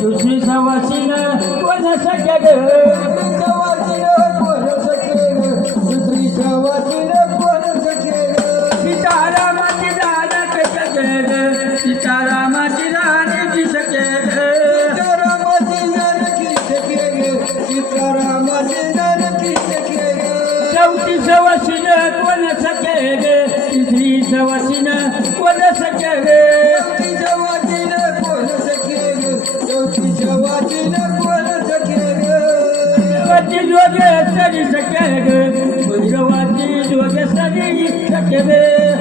दुसरी सवासीन कोण सख्या ग दुसरी सवासीन कोण सख्या ग सीतारामाची राणी सखे ग सीतारामाची राणी सखे ग सीतारामाची राणी सखे ग सीतारामाची राणी सखे ग चौथी सवासीन कोण सखे ग तिसरी सवासीन कोण सखे ग चौथी सवासीन कोण सखे ग चौथी सवासीन कोण सखे ग भैरवाची जोगे सरी सखे ग भैरवाची जोगे सरी सखे ग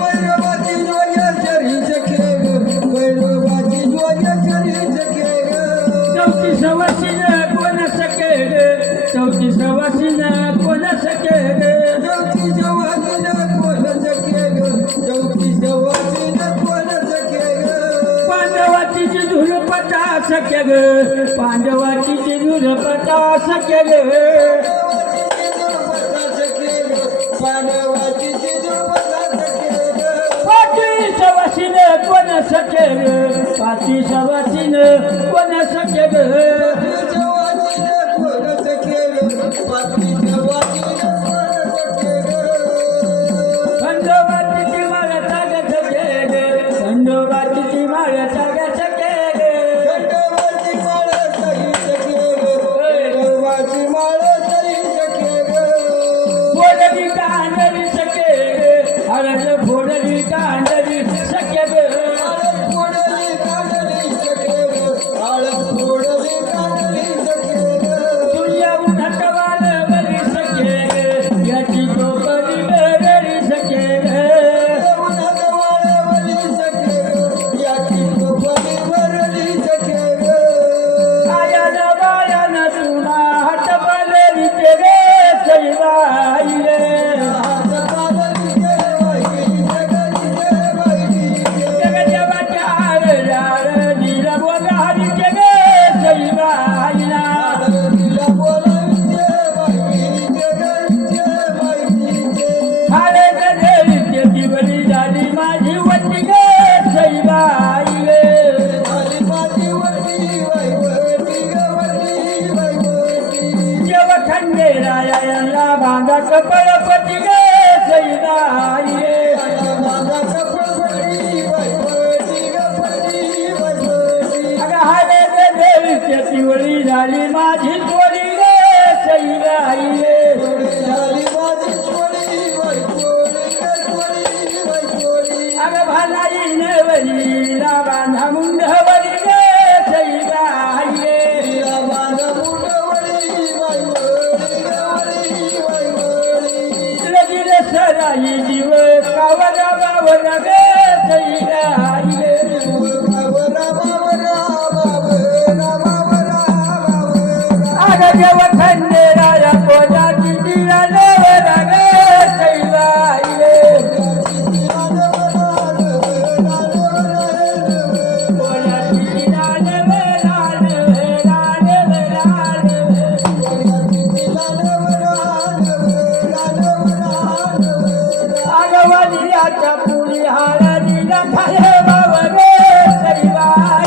भैरवाची जोगे सरी सखे ग भैरवाची जोगे सरी सखे ग चौथी सवासीन कोण सखे ग चौथी सवासीन कोण सखे ग चौथी सवासीन कोण सखे ग चौथी सवासीन कोण सखे ग पांडवाची झुलपटा सखे ग पांडवाची झुलपटा सखे ग पांडवाची झुलपटा सखे ग पाची सवासीन कोण सखे ग पाची सवासीन कोण सखे ग कोण सखे ग पाची सवासीन कोण सखे ग खंडोबाची माळा ग सखे ग खंडोबाची माळा ग सखे ग खंडोबाची माळा सही सखे ग खंडोबाची माळा सही सखे ग फोडली कांदरी सखे ग हळद फोडली कांदरी सखे ग हळद फोडली कांदरी सखे ग हळद फोडली कांदरी सखे ग तुझ्या उन्हात वाल बरी सखे ग याची टोपली बरी सखे ग उन्हात वाल बरी सखे ग याची टोपली बरी सखे ग आयान बायान तुना हात बालेली ते ग सईबाई रे हात बालेली ते बाई जगली ते बाई जगच्या वाट्यावर यार दिला बोलारी ते ग सईबाई ना दिला बोलारी ते बाई जगली ते बाई हाले गजरी ते दिवली झाली माझी वटी ग सईबाई रे झाली माझी वटी बाई वटी ग वटी बाई वटी जेव्हा खंडेराया यांना बांधा कपळपती ग सईबाई रे बांधा कपळपती बाई वटी ग वटी बाई वटी अगं हाले गजरी ते दिवली झाली माझी चोरी ग सईबाई रे झाली माझी चोरी बाई चोरी ग चोरी बाई चोरी अगं भालाई नवरीला बांधा मुंडवरी ग सईबाई रे बांधा मुंडवरी बाई वरी ग वरी बाई वरी लगीर सराई जीव कावरा बावरा ग सईबाई रे कावरा बावरा बावरा बावरा बावरा अगं जेव्हा खंडेराया कोजाची दिला नवरा ग सईबाई रे पुरी हारा दिला खाले बाबा रे सईबाई